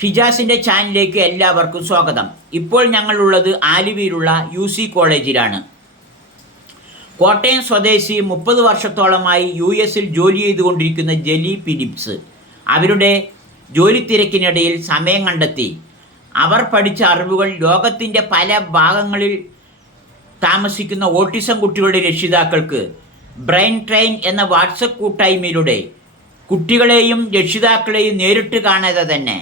ഷിജാസിൻ്റെ ചാനലിലേക്ക് എല്ലാവർക്കും സ്വാഗതം. ഇപ്പോൾ ഞങ്ങളുള്ളത് ആലുവയിലുള്ള UC കോളേജിലാണ്. കോട്ടയം സ്വദേശി 30 വർഷത്തോളമായി US ജോലി ചെയ്തുകൊണ്ടിരിക്കുന്ന ജെലി ഫിലിപ്സ് അവരുടെ ജോലി തിരക്കിനിടയിൽ സമയം കണ്ടെത്തി അവർ പഠിച്ച അറിവുകൾ ലോകത്തിൻ്റെ പല ഭാഗങ്ങളിൽ താമസിക്കുന്ന ഓട്ടിസം കുട്ടികളുടെ രക്ഷിതാക്കൾക്ക് ബ്രെയിൻ ട്രെയിൻ എന്ന വാട്സപ്പ് കൂട്ടായ്മയിലൂടെ കുട്ടികളെയും രക്ഷിതാക്കളെയും നേരിട്ട് കാണാതെ തന്നെ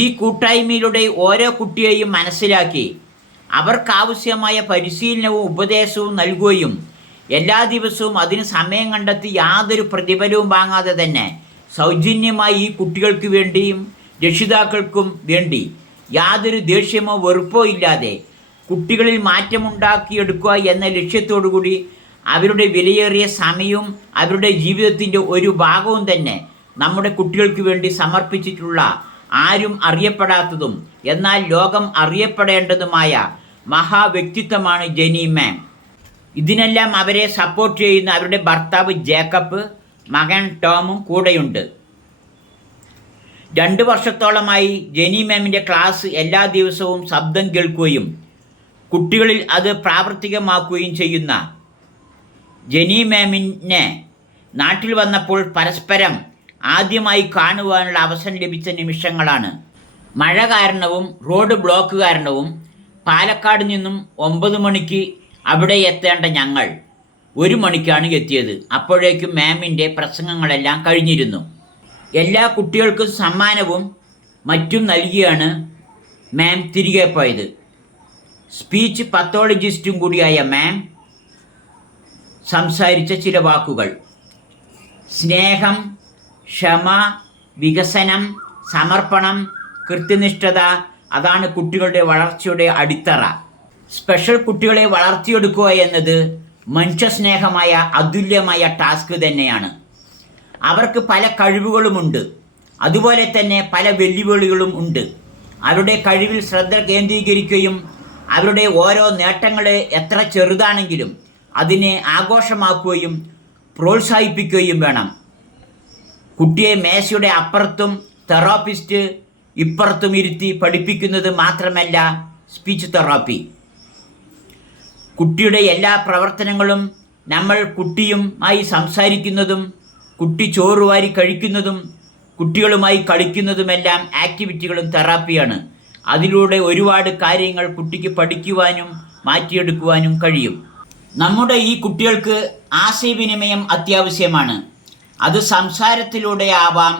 ഈ കൂട്ടായ്മയിലൂടെ ഓരോ കുട്ടിയെയും മനസ്സിലാക്കി അവർക്കാവശ്യമായ പരിശീലനവും ഉപദേശവും നൽകുകയും എല്ലാ ദിവസവും അതിന് സമയം കണ്ടെത്തി യാതൊരു പ്രതിഫലവും വാങ്ങാതെ തന്നെ സൗജന്യമായി ഈ കുട്ടികൾക്ക് വേണ്ടിയും രക്ഷിതാക്കൾക്കും വേണ്ടി യാതൊരു ദേഷ്യമോ വെറുപ്പോ ഇല്ലാതെ കുട്ടികളിൽ മാറ്റമുണ്ടാക്കിയെടുക്കുക എന്ന ലക്ഷ്യത്തോടുകൂടി അവരുടെ വിലയേറിയ സമയവും അവരുടെ ജീവിതത്തിൻ്റെ ഒരു ഭാഗവും തന്നെ നമ്മുടെ കുട്ടികൾക്ക് വേണ്ടി സമർപ്പിച്ചിട്ടുള്ള ആരും അറിയപ്പെടാത്തതും എന്നാൽ ലോകം അറിയപ്പെടേണ്ടതുമായ മഹാവ്യക്തിത്വമാണ് ജെനി മാം. ഇതിനെല്ലാം അവരെ സപ്പോർട്ട് ചെയ്യുന്ന അവരുടെ ഭർത്താവ് ജേക്കബ്, മകൻ ടോമും കൂടെയുണ്ട്. 2 വർഷത്തോളമായി ജെനി മാമിൻ്റെ ക്ലാസ് എല്ലാ ദിവസവും ശബ്ദം കേൾക്കുകയും കുട്ടികളിൽ അത് പ്രാവർത്തികമാക്കുകയും ചെയ്യുന്ന ജെനി മാമിനെ നാട്ടിൽ വന്നപ്പോൾ പരസ്പരം ആദ്യമായി കാണുവാനുള്ള അവസരം ലഭിച്ച നിമിഷങ്ങളാണ്. മഴ കാരണവും റോഡ് ബ്ലോക്ക് കാരണവും പാലക്കാട് നിന്നും 9 മണിക്ക് അവിടെ എത്തേണ്ട ഞങ്ങൾ 1 മണിക്കാണ് എത്തിയത്. അപ്പോഴേക്കും മാമിൻ്റെ പ്രസംഗങ്ങളെല്ലാം കഴിഞ്ഞിരുന്നു. എല്ലാ കുട്ടികൾക്കും സമ്മാനവും മറ്റും നൽകിയാണ് മാം തിരികെ പോയത്. സ്പീച്ച് പത്തോളജിസ്റ്റും കൂടിയായ മാം സംസാരിച്ച ചില വാക്കുകൾ: സ്നേഹം, ക്ഷമ, വികസനം, സമർപ്പണം, കൃത്യനിഷ്ഠത, അതാണ് കുട്ടികളുടെ വളർച്ചയുടെ അടിത്തറ. സ്പെഷ്യൽ കുട്ടികളെ വളർത്തിയെടുക്കുക എന്നത് മനുഷ്യസ്നേഹമായ അതുല്യമായ ടാസ്ക് തന്നെയാണ്. അവർക്ക് പല കഴിവുകളുമുണ്ട്, അതുപോലെ തന്നെ പല വെല്ലുവിളികളും ഉണ്ട്. അവരുടെ കഴിവിൽ ശ്രദ്ധ കേന്ദ്രീകരിക്കുകയും അവരുടെ ഓരോ നേട്ടങ്ങളെ എത്ര ചെറുതാണെങ്കിലും അതിനെ ആഘോഷമാക്കുകയും പ്രോത്സാഹിപ്പിക്കുകയും വേണം. കുട്ടിയെ മേശയുടെ അപ്പുറത്തും തെറാപ്പിസ്റ്റ് ഇപ്പുറത്തും ഇരുത്തി പഠിപ്പിക്കുന്നത് മാത്രമല്ല സ്പീച്ച് തെറാപ്പി. കുട്ടിയുടെ എല്ലാ പ്രവർത്തനങ്ങളും നമ്മൾ കുട്ടിയുമായി സംസാരിക്കുന്നതും കുട്ടി ചോറ് വാരി കഴിക്കുന്നതും കുട്ടികളുമായി കളിക്കുന്നതുമെല്ലാം ആക്ടിവിറ്റികളും തെറാപ്പിയാണ്. അതിലൂടെ ഒരുപാട് കാര്യങ്ങൾ കുട്ടിക്ക് പഠിക്കുവാനും മാറ്റിയെടുക്കുവാനും കഴിയും. നമ്മുടെ ഈ കുട്ടികൾക്ക് ആശയവിനിമയം അത്യാവശ്യമാണ്. അത് സംസാരത്തിലൂടെ ആവാം,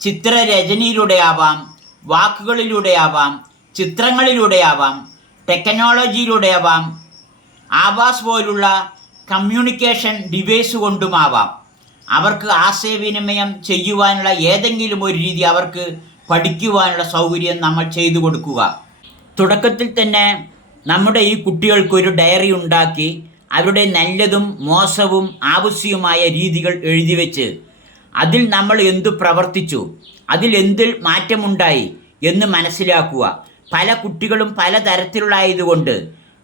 ചിത്രരചനയിലൂടെ ആവാം, വാക്കുകളിലൂടെ ആവാം, ചിത്രങ്ങളിലൂടെ ആവാം, ടെക്നോളജിയിലൂടെ ആവാം, ആവാസ് പോലുള്ള കമ്മ്യൂണിക്കേഷൻ ഡിവൈസ് കൊണ്ടുമാവാം. അവർക്ക് ആശയവിനിമയം ചെയ്യുവാനുള്ള ഏതെങ്കിലും ഒരു രീതി അവർക്ക് പഠിക്കുവാനുള്ള സൗകര്യം നമ്മൾ ചെയ്തു കൊടുക്കുക. തുടക്കത്തിൽ തന്നെ നമ്മുടെ ഈ കുട്ടികൾക്കൊരു ഡയറി ഉണ്ടാക്കി അവരുടെ നല്ലതും മോശവും ആവശ്യവുമായ രീതികൾ എഴുതി വെച്ച് അതിൽ നമ്മൾ എന്തു പ്രവർത്തിച്ചു, അതിൽ എന്തിൽ മാറ്റമുണ്ടായി എന്ന് മനസ്സിലാക്കുക. പല കുട്ടികളും പല തരത്തിലുള്ളതായതുകൊണ്ട്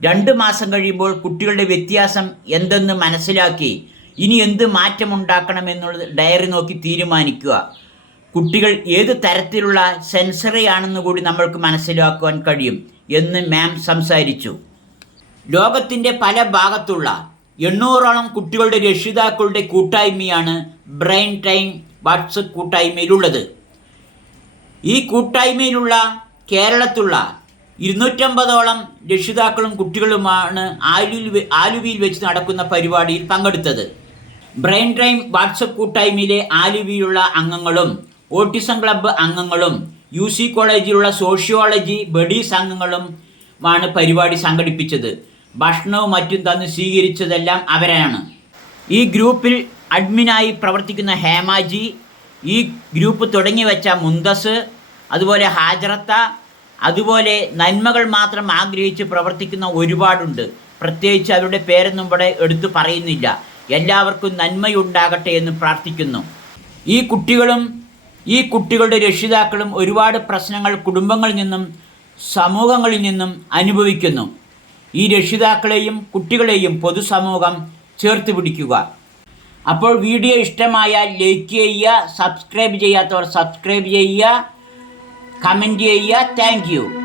2 മാസം കഴിയുമ്പോൾ കുട്ടികളുടെ വ്യത്യാസം എന്തെന്ന് മനസ്സിലാക്കി ഇനി എന്ത് മാറ്റമുണ്ടാക്കണമെന്നുള്ളത് ഡയറി നോക്കി തീരുമാനിക്കുക. കുട്ടികൾ ഏത് തരത്തിലുള്ള സെൻസറി ആണെന്ന് കൂടി നമ്മൾക്ക് മനസ്സിലാക്കുവാൻ കഴിയും എന്ന് മാം സംസാരിച്ചു. ലോകത്തിൻ്റെ പല ഭാഗത്തുള്ള 800ഓളം കുട്ടികളുടെ രക്ഷിതാക്കളുടെ കൂട്ടായ്മയാണ് ബ്രെയിൻ ട്രെയിൻ വാട്സപ്പ് കൂട്ടായ്മയിലുള്ളത്. ഈ കൂട്ടായ്മയിലുള്ള കേരളത്തിലുള്ള 250ഓളം രക്ഷിതാക്കളും കുട്ടികളുമാണ് ആലുവയിൽ വെച്ച് നടക്കുന്ന പരിപാടിയിൽ പങ്കെടുത്തത്. ബ്രെയിൻ ട്രെയിൻ വാട്സപ്പ് കൂട്ടായ്മയിലെ ആലുവയിലുള്ള അംഗങ്ങളും ഓട്ടിസം ക്ലബ്ബ് അംഗങ്ങളും UC കോളേജിലുള്ള സോഷ്യോളജി ബഡീസ് അംഗങ്ങളുമാണ് പരിപാടി സംഘടിപ്പിച്ചത്. ഭക്ഷണവും മറ്റും തന്ന് സ്വീകരിച്ചതെല്ലാം അവരാണ്. ഈ ഗ്രൂപ്പിൽ അഡ്മിനായി പ്രവർത്തിക്കുന്ന ഹേമാജി, ഈ ഗ്രൂപ്പ് തുടങ്ങി വെച്ച മുന്തസ്, അതുപോലെ ഹാജറത്ത, അതുപോലെ നന്മകൾ മാത്രം ആഗ്രഹിച്ച് പ്രവർത്തിക്കുന്ന ഒരുപാടുണ്ട്. പ്രത്യേകിച്ച് അവരുടെ പേരൊന്നും ഇവിടെ എടുത്തു പറയുന്നില്ല. എല്ലാവർക്കും നന്മയുണ്ടാകട്ടെ എന്ന് പ്രാർത്ഥിക്കുന്നു. ഈ കുട്ടികളും ഈ കുട്ടികളുടെ രക്ഷിതാക്കളും ഒരുപാട് പ്രശ്നങ്ങൾ കുടുംബങ്ങളിൽ നിന്നും സമൂഹങ്ങളിൽ നിന്നും അനുഭവിക്കുന്നു. ഈ രക്ഷിതാക്കളെയും കുട്ടികളെയും പൊതുസമൂഹം ചേർത്ത് പിടിക്കുക. അപ്പോൾ വീഡിയോ ഇഷ്ടമായാൽ ലൈക്ക് ചെയ്യുക, സബ്സ്ക്രൈബ് ചെയ്യാത്തവർ സബ്സ്ക്രൈബ് ചെയ്യുക, കമൻറ്റ് ചെയ്യുക. Thank you.